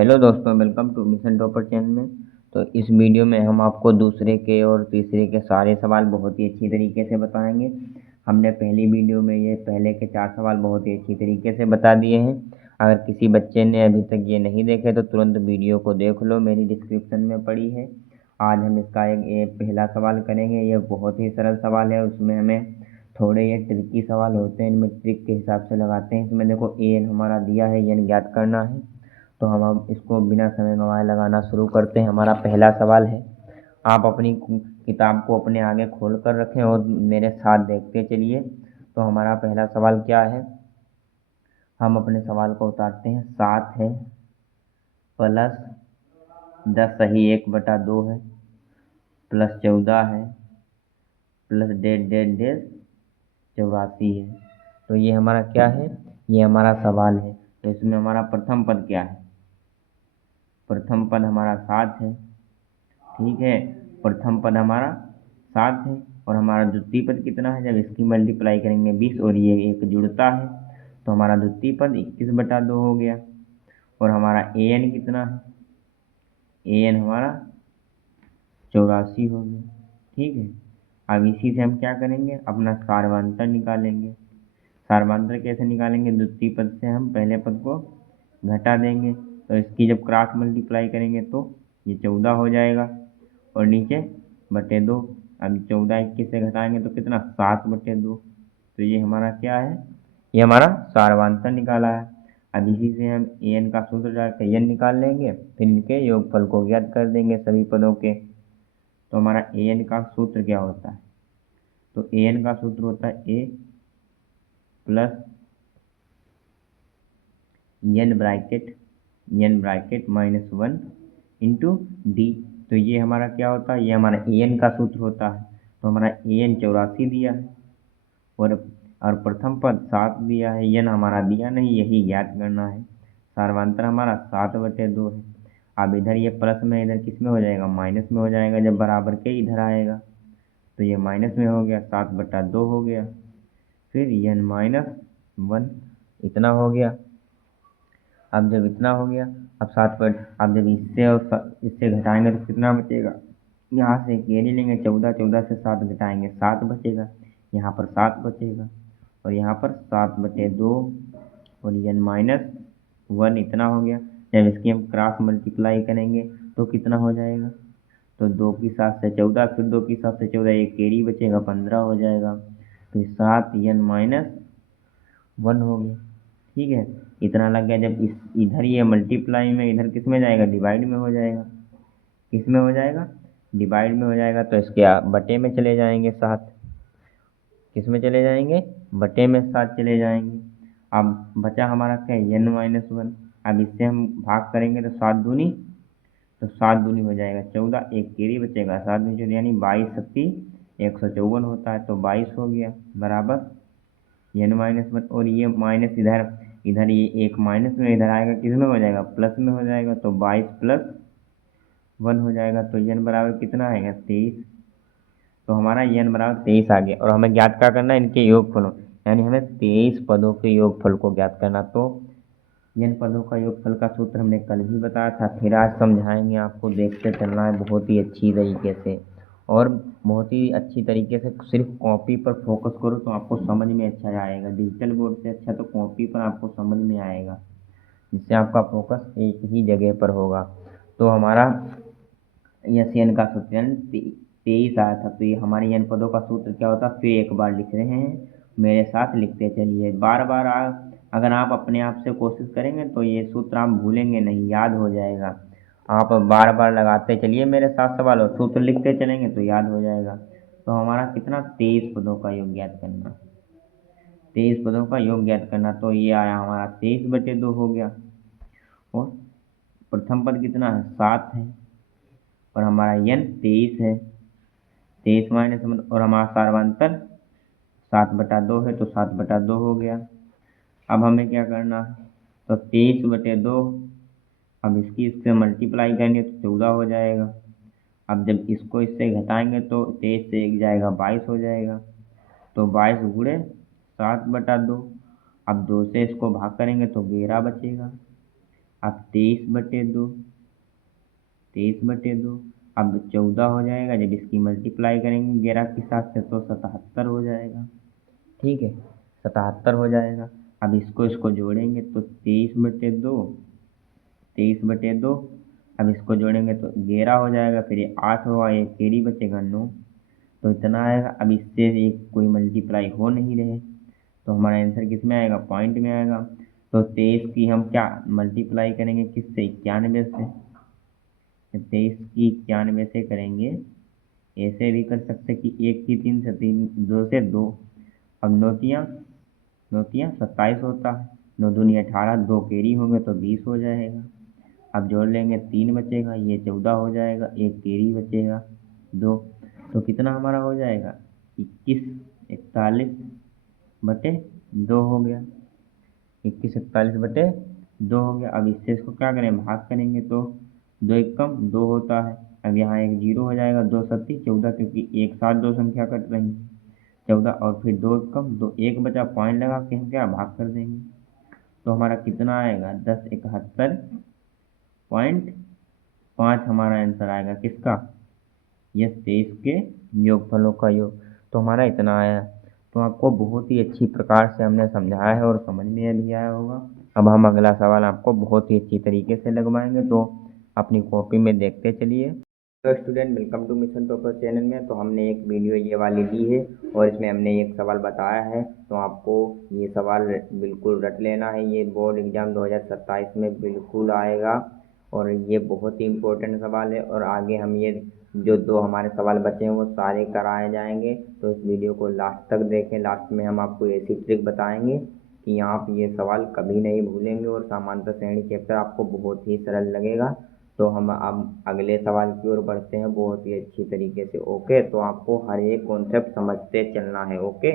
Hello दोस्तों, welcome to mission topper channel में। तो इस वीडियो में हम आपको दूसरे के और तीसरे के सारे सवाल बहुत ही अच्छी तरीके से बताएंगे। हमने पहली वीडियो में ये पहले के 4 सवाल बहुत ही अच्छी तरीके से बता दिए हैं। अगर किसी बच्चे ने अभी तक ये नहीं देखे तो तुरंत वीडियो को देख लो, मेरी डिस्क्रिप्शन में पड़ी है। आज हम इसका एक पहला सवाल करेंगे। ये बहुत ही सरल सवाल है, उसमें हमें थोड़े ये ट्रिकी सवाल होते हैं, इनमें ट्रिक के हिसाब से लगाते हैं। इसमें देखो एन हमारा दिया है, एन ज्ञात करना है। तो हम अब इसको बिना समय गंवाए लगाना शुरू करते हैं। हमारा पहला सवाल है, आप अपनी किताब को अपने आगे खोल कर रखें और मेरे साथ देखते चलिए। तो हमारा पहला सवाल क्या है, हम अपने सवाल को उतारते हैं। 7 है प्लस 10 सही 1/2 है प्लस 14 है प्लस डेढ़ डेढ़ डेढ़ 84 है। तो ये हमारा क्या है, ये हमारा सवाल है। तो इसमें हमारा प्रथम पद क्या है, प्रथम पद हमारा 7 है। ठीक है, प्रथम पद हमारा 7 है और हमारा द्वितीय पद कितना है, जब इसकी मल्टीप्लाई करेंगे 20 और ये एक जुड़ता है तो हमारा द्वितीय पद 21/2 हो गया। और हमारा an कितना है, an हमारा 84 हो गया। ठीक है, अब इसी से हम क्या करेंगे, अपना सार्वंतर निकालेंगे। सार्वंतर कैसे निकालेंगे, द्वितीय पद से हम पहले पद को घटा देंगे तो इसकी जब क्रॉस मल्टीप्लाई करेंगे तो ये 14 हो जाएगा और नीचे बटे 2। अब 14 21 से घटाएंगे तो कितना, 7/2। तो ये हमारा क्या है, ये हमारा सार्वंतर निकाला है। अब इसी से हम an का सूत्र डाल के n निकाल लेंगे, फिर इनके योगफल को ज्ञात कर देंगे सभी पदों के। तो हमारा an का सूत्र क्या होता है, तो an का सूत्र होता है a plus n bracket -1 into D. तो ये हमारा क्या होता है, ये हमारा an का सूत्र होता है। तो हमारा an 84 दिया है और प्रथम पद 7 दिया है, n हमारा दिया नहीं, यही ज्ञात करना है। सार्वंतर हमारा 7/2 है। अब इधर ये प्लस में, इधर किस में हो जाएगा, माइनस में हो जाएगा। जब बराबर के इधर आएगा तो ये माइनस में हो गया, 7/2 हो गया। फिर n-1 इतना हो गया। अब जब इतना हो गया, अब जब इससे और इससे घटाएंगे तो कितना बचेगा, यहाँ से कैरी लेंगे, 14 से 7 घटाएंगे 7 बचेगा, यहाँ पर 7 बचेगा और यहाँ पर 7/2 और n-1 इतना हो गया। जब इसकी हम क्रॉस मल्टीप्लाई करेंगे तो कितना हो जाएगा, तो 2 की 7 से 14, फिर 2 की 7 से 14, एक कैरी बचेगा 15 हो जाएगा। फिर 7n-1 हो गया। ठीक है, इतना लग गया। जब इधर ये मल्टीप्लाई में, इधर किस में जाएगा, डिवाइड में हो जाएगा। किस में हो जाएगा, डिवाइड में हो जाएगा। तो इसके बटे में चले जाएंगे 7, किस में चले जाएंगे, बटे में 7 चले जाएंगे। अब बचा हमारा क्या, n-1। अब इससे हम भाग करेंगे तो 7 दूनी, तो 7 दूनी हो जाएगा 14, एक कैरी बचेगा 7 दूनी 14, यानी 22×7=154 होता है। तो 22 हो गया बराबर n-1। और ये माइनस इधर, इधर ये एक माइनस में इधर आएगा, किस में हो जाएगा, प्लस में हो जाएगा। तो 22 + 1 हो जाएगा। तो n बराबर कितना आएगा, 23। तो हमारा n बराबर 23 आ गया और हमें ज्ञात क्या करना है, इनके योगफलों, यानी हमें 23 पदों के योगफल को ज्ञात करना। तो n पदों का योगफल का सूत्र हमने कल भी बताया था, फिर आज समझाएंगे आपको, देखते चलना है बहुत ही अच्छी तरीके से। और बहुत ही अच्छी तरीके से सिर्फ कॉपी पर फोकस करो तो आपको समझ में अच्छा आएगा। डिजिटल बोर्ड से अच्छा तो कॉपी पर आपको समझ में आएगा, जिससे आपका फोकस एक ही जगह पर होगा। तो हमारा यस n का सूत्र यानी 23 आया था। तो ये हमारे n पदों का सूत्र क्या होता है, फिर एक बार लिख रहे हैं, मेरे साथ लिखते चलिए। बार बार अगर आप अपने आप से कोशिश करेंगे तो ये सूत्र आप भूलेंगे नहीं, याद हो जाएगा। आप बार बार लगाते चलिए मेरे साथ सवाल और सूत्र लिखते चलेंगे तो याद हो जाएगा। तो हमारा कितना, 23 पदों का योग ज्ञात करना, 23 पदों का योग ज्ञात करना। तो ये आया हमारा 23/2 हो गया। और प्रथम पद कितना है, 7 है और हमारा n 23 है, 23 - और हमारा सार्वंतर 7/2 है तो 7/2 हो गया। अब हमें क्या करना है, तो 23/2, अब इससे मल्टीप्लाई करेंगे तो 14 हो जाएगा। अब जब इसको इससे घटाएंगे तो 23 से 1 जाएगा 22 हो जाएगा। तो 22 गुणे 7/2। अब 2 से इसको भाग करेंगे तो 11 बचेगा। अब 23/2, 23/2, अब 14 हो जाएगा। जब इसकी मल्टीप्लाई करेंगे 11 के साथ से तो 77 हो जाएगा। ठीक है, 77 हो जाएगा। अब इसको इसको जोड़ेंगे तो 23/2, 23/2, अब इसको जोड़ेंगे तो 11 हो जाएगा। फिर ये 8 होगा, ये कैरी बचेगा 9, तो इतना आएगा। अब इससे एक कोई मल्टीप्लाई हो नहीं रहे, तो हमारा आंसर किस में आएगा? पॉइंट में आएगा। तो 23 की हम क्या मल्टीप्लाई करेंगे? किससे? 91 से। 23 की 91 से करेंगे। ऐसे भी कर सकते कि 1 की 3 से 3, 2 से 2। अब नौतियाँ 27 होता है, 9 दूनी 18, 2 कैरी होंगे तो 20 हो जाएगा। अब जोड़ लेंगे 3 बचेगा, ये 14 हो जाएगा, 1 कैरी बचेगा 2, तो कितना हमारा हो जाएगा? 21/41 हो गया। 21/41 हो गया। अब इससे इसको क्या करें? भाग करेंगे तो 2 एकम 2 होता है। अब यहाँ एक 0 हो जाएगा, 2 सत्ती 14, क्योंकि एक साथ दो संख्या कट रही है 14, और फिर 2 एकम 2, 1 बचा, पॉइंट लगा के हम क्या भाग कर देंगे, तो हमारा कितना आएगा? 1071.5 हमारा आंसर आएगा। किसका? यह 23 के योगफलों का योग। तो हमारा इतना आया। तो आपको बहुत ही अच्छी प्रकार से हमने समझाया है और समझ में भी आया होगा। अब हम अगला सवाल आपको बहुत ही अच्छी तरीके से लगवाएंगे, तो अपनी कॉपी में देखते चलिए। तो student, welcome to mission topper channel में। तो हमने एक वीडियो ये वाली ली है और इसमें हमने एक सवाल बताया है, तो आपको ये सवाल बिल्कुल रट लेना है। ये बोर्ड एग्जाम 2027 में बिल्कुल आएगा और ये बहुत ही इम्पोर्टेंट सवाल है। और आगे हम ये जो 2 हमारे सवाल बचे हैं वो सारे कराए जाएंगे, तो इस वीडियो को लास्ट तक देखें। लास्ट में हम आपको ऐसी ट्रिक बताएंगे कि आप ये सवाल कभी नहीं भूलेंगे और समांतर श्रेणी चैप्टर आपको बहुत ही सरल लगेगा। तो हम अब अगले सवाल की ओर बढ़ते हैं बहुत ही अच्छी तरीके से। ओके, तो आपको हर एक कॉन्सेप्ट समझते चलना है। ओके,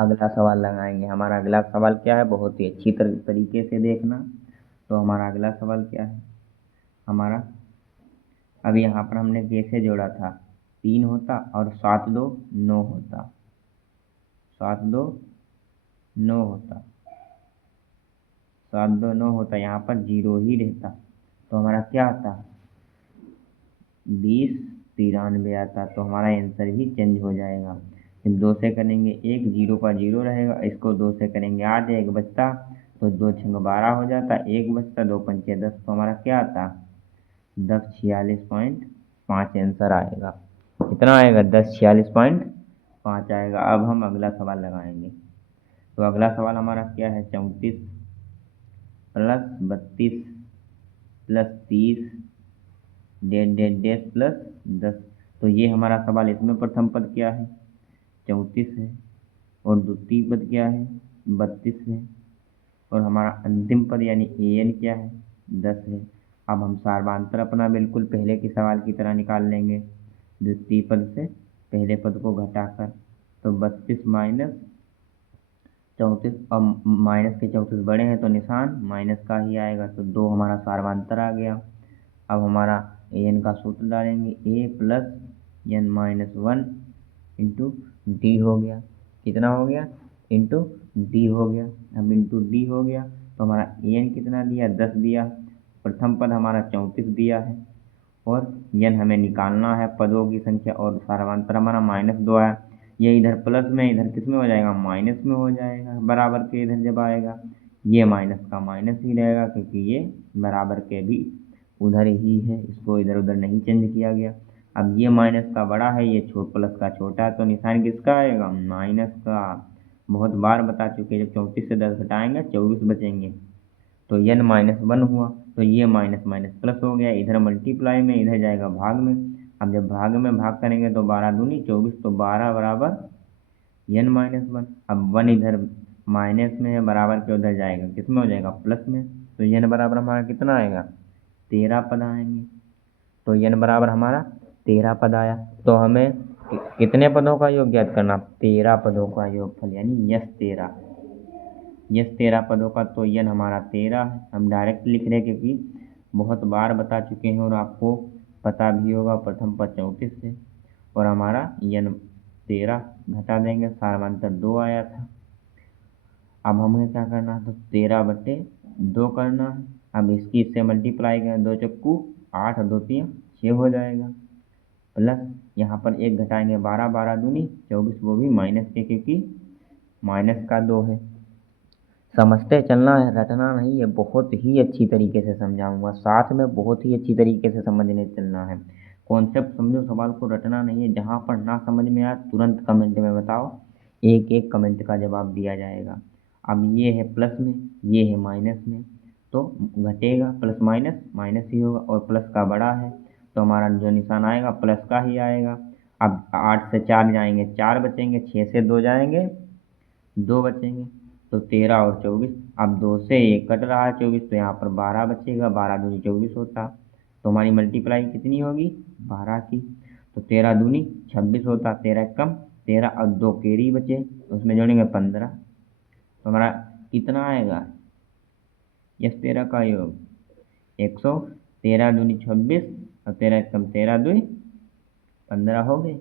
अगला सवाल लगाएंगे। हमारा अगला सवाल क्या है? बहुत ही अच्छी तरीके से देखना। तो हमारा अगला सवाल क्या है? हमारा अब यहाँ पर हमने कैसे जोड़ा था? 3 होता और 7 2 9 होता, 7 2 9 होता, 7 2 9 होता। यहाँ पर 0 ही रहता, तो हमारा क्या आता? 2093 आता। तो हमारा आंसर भी चेंज हो जाएगा। जब 2 से करेंगे 1, 0 का 0 रहेगा, इसको 2 से करेंगे 8, 1 बचता, तो 2 6 12 हो जाता, 1 बचता, 2 पंचे 10, तो हमारा क्या आता? 1046.5 आंसर आएगा। कितना आएगा? 1046.5 आएगा। अब हम अगला सवाल लगाएंगे। तो अगला सवाल हमारा क्या है? 34 प्लस 32 प्लस 30 डेढ़ डेढ़ डेढ़ प्लस 10। तो ये हमारा सवाल। इसमें प्रथम पद क्या है? 34 है, और द्वितीय पद क्या है? 32 है, और हमारा अंतिम पद यानी an क्या है? 10 है। अब हम सार्वधातुक अपना बिल्कुल पहले के सवाल की तरह निकाल लेंगे, द्वितीय पद से पहले पद को घटाकर। तो 32 माइनस 34, अब माइनस के 34 बड़े हैं तो निशान माइनस का ही आएगा, तो 2 हमारा सार्वधातुक आ गया। अब हमारा an का सूत्र डालेंगे, a plus n minus 1 into D हो गया। कितना हो गया? इंटू डी हो गया। अब इंटू डी हो गया तो हमारा n कितना दिया? 10 दिया। प्रथम पद हमारा 34 दिया है, और n हमें निकालना है पदों की संख्या, और सार्वधातुक हमारा -2 है। ये इधर प्लस में, इधर किस में हो जाएगा? माइनस में हो जाएगा। बराबर के इधर जब आएगा, ये माइनस का माइनस ही रहेगा, क्योंकि ये बराबर के भी उधर ही है, इसको इधर उधर नहीं चेंज किया गया। अब ये माइनस का बड़ा है, ये प्लस का छोटा है, तो निशान किसका आएगा? माइनस का। बहुत बार बता चुके हैं, जब 34 से 10 घटाएंगे 24 बचेंगे, तो n-1 हुआ, तो ये माइनस माइनस प्लस हो गया। इधर मल्टीप्लाई में, इधर जाएगा भाग में। अब जब भाग में भाग करेंगे तो 12 दूनी 24, तो 12 बराबर n-1। अब 1 इधर माइनस में है, बराबर के उधर जाएगा, किस में हो जाएगा? प्लस में। तो n बराबर हमारा कितना आएगा? 13 पद आएंगे। तो n बराबर हमारा 13 पद आया। तो हमें कितने पदों का योग ज्ञात करना? 13 पदों का योगफल, यानी यस 13 पदों का। तो n हमारा 13 है। हम डायरेक्ट लिख रहे हैं, क्योंकि बहुत बार बता चुके हैं और आपको पता भी होगा। प्रथम पद 34 है, और हमारा n 13 घटा देंगे, सार्वधातुक 2 आया था। अब हमें क्या करना है, तो 13/2 करना है। अब इसकी इससे मल्टीप्लाई करें, 2 चक्कू 8 और 2 3 6 हो जाएगा। प्लस यहाँ पर एक घटाएंगे, 12 12 दूनी 24, वो भी माइनस के, क्योंकि माइनस का 2 है। समझते चलना है, रटना नहीं है। बहुत ही अच्छी तरीके से समझाऊंगा, साथ में बहुत ही अच्छी तरीके से समझने चलना है। कॉन्सेप्ट समझो, सवाल को रटना नहीं है। जहाँ पर ना समझ में आए तुरंत कमेंट में बताओ, एक एक कमेंट का जवाब दिया जाएगा। अब ये है प्लस में, ये है माइनस में, तो घटेगा, प्लस माइनस माइनस ही होगा, और प्लस का बड़ा है तो हमारा जो निशान आएगा प्लस का ही आएगा। अब 8 से 4 जाएंगे, 4 बचेंगे, 6 से 2 जाएंगे, 2 बचेंगे, तो 13 और 24। अब 2 से 1 कट रहा है 24, तो यहाँ पर 12 बचेगा, 12 दूनी 24 होता, तो हमारी मल्टीप्लाई कितनी होगी, 12 की। तो 13 दूनी 26 होता, 13 कम 13, और 2 केरी बचे, उसमें जोड़ेंगे 15, तो हमारा कितना आएगा, यस 13 का योग 100। 13 दूनी 26 और 13 कम 13 दूनी 15 हो गए।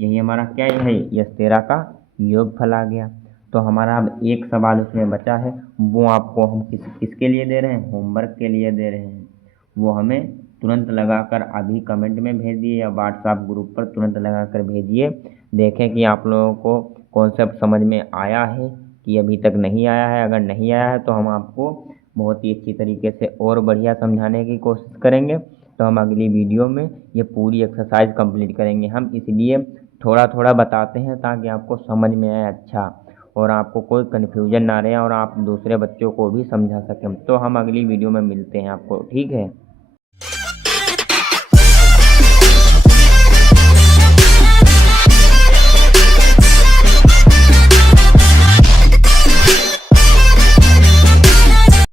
यही हमारा क्या है, यस 13 का योगफल आ गया। तो हमारा अब एक सवाल उसमें बचा है, वो आपको हम किसके लिए दे रहे हैं, होमवर्क के लिए दे रहे हैं। वो हमें तुरंत लगाकर अभी कमेंट में भेज दिए या व्हाट्सएप ग्रुप पर तुरंत लगाकर भेजिए। देखें कि आप लोगों को कॉन्सेप्ट समझ में आया है कि अभी तक नहीं आया है। अगर नहीं आया है तो हम आपको बहुत ही अच्छी तरीके से और बढ़िया समझाने की कोशिश करेंगे। तो हम अगली वीडियो में ये पूरी एक्सरसाइज कंप्लीट करेंगे। हम इसलिए थोड़ा थोड़ा बताते हैं ताकि आपको समझ में आए अच्छा, और आपको कोई कन्फ्यूजन ना रहे, और आप दूसरे बच्चों को भी समझा सकें। तो हम अगली वीडियो में मिलते हैं आपको, ठीक है।